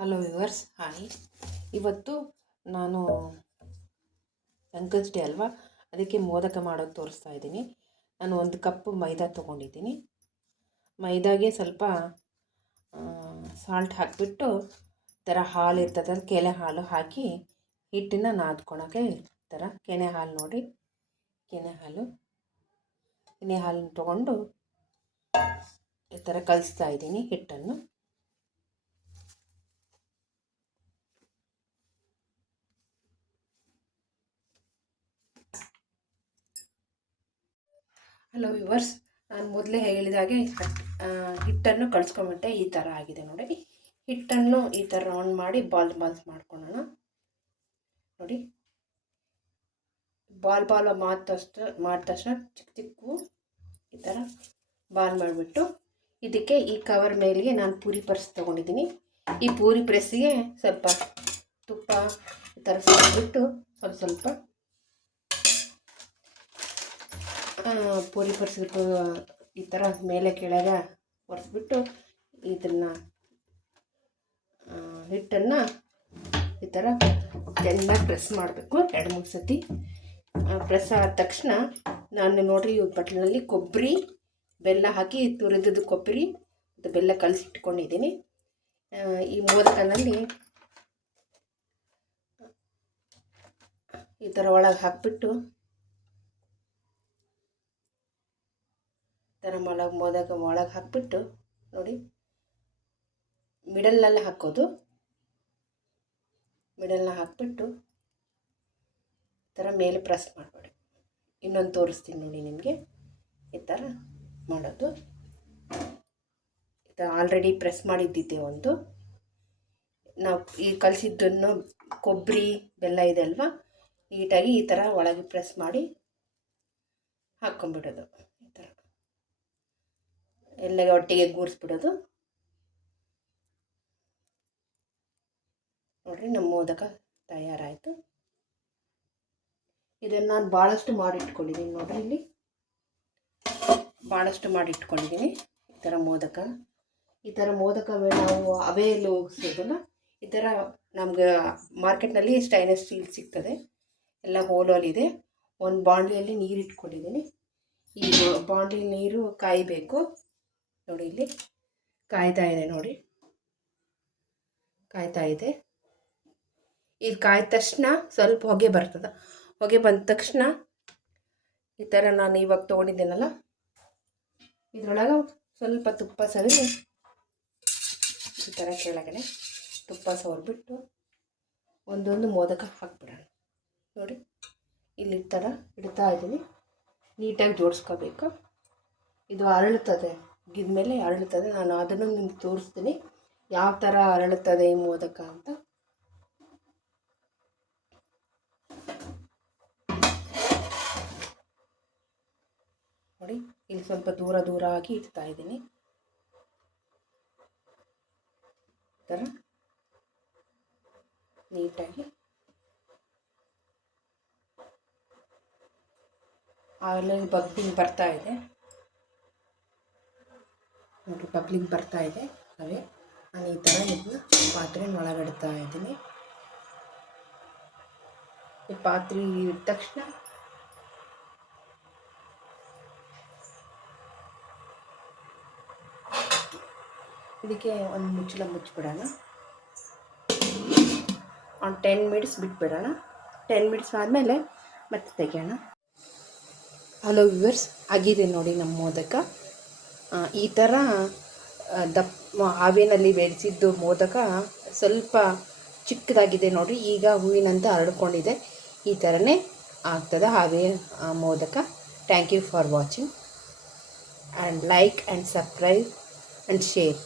Hello viewers, hi. ಇವತ್ತು ನಾನು ಸಂಕಷ್ಟಿ ಅಲ್ವಾ, ಅದಕ್ಕೆ ಮೋದಕ ಮಾಡೋದು ತೋರಿಸ್ತಾ ಇದ್ದೀನಿ. ನಾನು 1 ಕಪ್ ಮೈದಾ ತೊಗೊಂಡಿದ್ದೀನಿ. ಮೈದಾಗೆ ಸ್ವಲ್ಪ ಸಾಲ್ಟ್ ಹಾಕಿಬಿಟ್ಟು ಥರ ಹಾಲು ಇರ್ತದಲ್ಲ, ಕೆನೆ ಹಾಲು ಹಾಕಿ ಹಿಟ್ಟನ್ನು ನಾದ್ಕೊಳಕ್ಕೆ ಥರ ಕೆನೆ ಹಾಲು ನೋಡಿ, ಕೆನೆ ಹಾಲನ್ನು ತೊಗೊಂಡು ಈ ಥರ ಕಲಿಸ್ತಾ ಇದ್ದೀನಿ ಹಿಟ್ಟನ್ನು. ಹಲೋ ವಿವರ್ಸ್, ನಾನು ಮೊದಲೇ ಹೇಳಿದಾಗೆ ಹಿಟ್ಟನ್ನು ಕಳಿಸ್ಕೊಂಬಿಟ್ಟೆ. ಈ ಥರ ಆಗಿದೆ ನೋಡಿ. ಹಿಟ್ಟನ್ನು ಈ ಥರ ರೌಂಡ್ ಮಾಡಿ ಬಾಲ್ ಮಾಡ್ಕೊಳ್ಳೋಣ. ನೋಡಿ, ಬಾಲ್ ಮಾಡಿದ ತಕ್ಷಣ ಚಿಕ್ಕ ಈ ಥರ ಬಾಲ್ ಮಾಡಿಬಿಟ್ಟು ಇದಕ್ಕೆ ಈ ಕವರ್ ಮೇಲೆಗೆ ನಾನು ಪೂರಿ ಪ್ರೆಸ್ ತೊಗೊಂಡಿದ್ದೀನಿ. ಈ ಪೂರಿ ಪ್ರೆಸ್ಸಿಗೆ ಸ್ವಲ್ಪ ತುಪ್ಪ ಈ ಥರ ಬಿಟ್ಟು ಸ್ವಲ್ಪ ಪೂರಿ ಪರಿಸ್ಬಿಟ್ಟು ಈ ಥರ ಮೇಲೆ ಕೆಳಗೆ ಒರೆಸ್ಬಿಟ್ಟು ಇದನ್ನು ಹಿಟ್ಟನ್ನು ಈ ಥರ ಚೆನ್ನಾಗಿ ಪ್ರೆಸ್ ಮಾಡಬೇಕು. 2-3 ಸತಿ ಪ್ರೆಸ್ ಆದ ತಕ್ಷಣ ನಾನು ನೋಡಿರಿ ಬಟ್ಲಿನಲ್ಲಿ ಕೊಬ್ಬರಿ ಬೆಲ್ಲ ಹಾಕಿ ತುರಿದ ಕೊಬ್ಬರಿ ಮತ್ತು ಬೆಲ್ಲ ಕಲಸಿಟ್ಕೊಂಡಿದ್ದೀನಿ. ಈ ಮೋದಕನಲ್ಲಿ ಈ ಥರ ಒಳಗೆ ಹಾಕಿಬಿಟ್ಟು ಮೋದಕ ಒಳಗೆ ಹಾಕಿಬಿಟ್ಟು ನೋಡಿ, ಮಿಡಲ್ನಲ್ಲಿ ಹಾಕೋದು. ಮಿಡಲ್ನ ಹಾಕಿಬಿಟ್ಟು ಈ ಥರ ಮೇಲೆ ಪ್ರೆಸ್ ಮಾಡಬೇಡಿ. ಇನ್ನೊಂದು ತೋರಿಸ್ತೀನಿ ನೋಡಿ ನಿಮಗೆ. ಈ ಥರ ಮಾಡೋದು. ಈ ಥರ ಆಲ್ರೆಡಿ ಪ್ರೆಸ್ ಮಾಡಿದ್ದಿದ್ದೆ ಒಂದು. ನಾವು ಈ ಕಲಸಿದ್ದನ್ನು ಕೊಬ್ಬರಿ ಬೆಲ್ಲ ಇದೆ ಅಲ್ವಾ, ನೀಟಾಗಿ ಈ ಥರ ಒಳಗೆ ಪ್ರೆಸ್ ಮಾಡಿ ಹಾಕ್ಕೊಂಬಿಡೋದು. ಈ ಥರ ಎಲ್ಲ ಒಟ್ಟಿಗೆ ಗೂಡಿಸ್ಬಿಡೋದು. ನೋಡಿರಿ, ನಮ್ಮ ಮೋದಕ ತಯಾರಾಯಿತು. ಇದನ್ನು ನಾನು ಭಾಳಷ್ಟು ಮಾಡಿಟ್ಕೊಂಡಿದ್ದೀನಿ. ನೋಡಿರಿ, ಇಲ್ಲಿ ಭಾಳಷ್ಟು ಮಾಡಿಟ್ಕೊಂಡಿದ್ದೀನಿ. ಈ ಥರ ಮೋದಕ ನಾವು ಅವೆಯಲ್ಲಿ ಹೋಗಿಸೋದಲ್ಲ, ಈ ಥರ ನಮ್ಗೆ ಮಾರ್ಕೆಟ್ನಲ್ಲಿ ಸ್ಟೈನ್ಲೆಸ್ ಸ್ಟೀಲ್ ಸಿಗ್ತದೆ, ಎಲ್ಲ ಹೋಲಲ್ಲಿದೆ. ಒಂದು ಬಾಣಲಿಯಲ್ಲಿ ನೀರು ಇಟ್ಕೊಂಡಿದ್ದೀನಿ. ಈ ಬಾಣಲಿ ನೀರು ಕಾಯಬೇಕು. ನೋಡಿ, ಇಲ್ಲಿ ಕಾಯ್ತಾ ಇದೆ. ನೋಡಿ, ಕಾಯ್ತಾ ಇದೆ. ಇದು ಕಾಯ್ದ ತಕ್ಷಣ ಸ್ವಲ್ಪ ಹೊಗೆ ಬರ್ತದೆ. ಹೊಗೆ ಬಂದ ತಕ್ಷಣ ಈ ಥರ ನಾನು ಇವಾಗ ತೊಗೊಂಡಿದ್ದೇನಲ್ಲ, ಇದರೊಳಗೆ ಸ್ವಲ್ಪ ತುಪ್ಪ ಸವರಿ ಈ ಥರ ಕೆಳಗಡೆ ತುಪ್ಪ ಸವರ್ಬಿಟ್ಟು ಒಂದೊಂದು ಮೋದಕ ಹಾಕ್ಬಿಡೋಣ. ನೋಡಿ, ಇಲ್ಲಿ ಥರ ಇಡ್ತಾ ಇದ್ದೀನಿ. ನೀಟಾಗಿ ಜೋಡಿಸ್ಕೋಬೇಕು. ಇದು ಅರಳುತ್ತದೆ, ಗಿದ್ಮೇಲೆ ಅರಳುತ್ತದೆ. ನಾನು ಅದನ್ನು ನಿಮ್ಗೆ ತೋರಿಸ್ತೀನಿ ಯಾವ ಥರ ಅರಳುತ್ತದೆ ಈ ಮೋದಕ ಅಂತ. ನೋಡಿ, ಇಲ್ಲಿ ಸ್ವಲ್ಪ ದೂರ ಆಗಿ ಇಡ್ತಾ ಇದ್ದೀನಿ. ಈ ಥರ ನೀಟಾಗಿ ಆಮೇಲೆ ಬಬ್ಲಿಂಗ್ ಬರ್ತಾ ಇದೆ. ನೋಡಿ, ಬಬ್ಲಿಂಗ್ ಬರ್ತಾ ಇದೆ. ಅದೇ ನಾನು ಈ ಥರ ಇದನ್ನ ಪಾತ್ರೆ ಒಳಗಿಡ್ತಾ ಇದ್ದೀನಿ. ಈ ಪಾತ್ರೆ ಇಟ್ಟ ತಕ್ಷಣ ಇದಕ್ಕೆ ಒಂದು ಮುಚ್ಚಳ ಮುಚ್ಚಿಬಿಡೋಣ. ಒಂದು 10 ಮಿನಿಟ್ಸ್ ಬಿಟ್ಬಿಡೋಣ. 10 ಮಿನಿಟ್ಸ್ ಆದಮೇಲೆ ಮತ್ತೆ ತೆಗೆಯೋಣ. ಹಲೋ ವ್ಯೂವರ್ಸ್, ಆಗಿದೆ ನೋಡಿ ನಮ್ಮ ಮೋದಕ. ಈ ಥರ ಹಾವಿನಲ್ಲಿ ಬೇಯಿಸಿದ್ದು ಮೋದಕ ಸ್ವಲ್ಪ ಚಿಕ್ಕದಾಗಿದೆ ನೋಡಿ. ಈಗ ಹೂವಿನಂತೆ ಹರಡ್ಕೊಂಡಿದೆ. ಈ ಥರನೇ ಆಗ್ತದೆ ಹಾವೆ ಮೋದಕ. Thank you for watching and like and subscribe and share.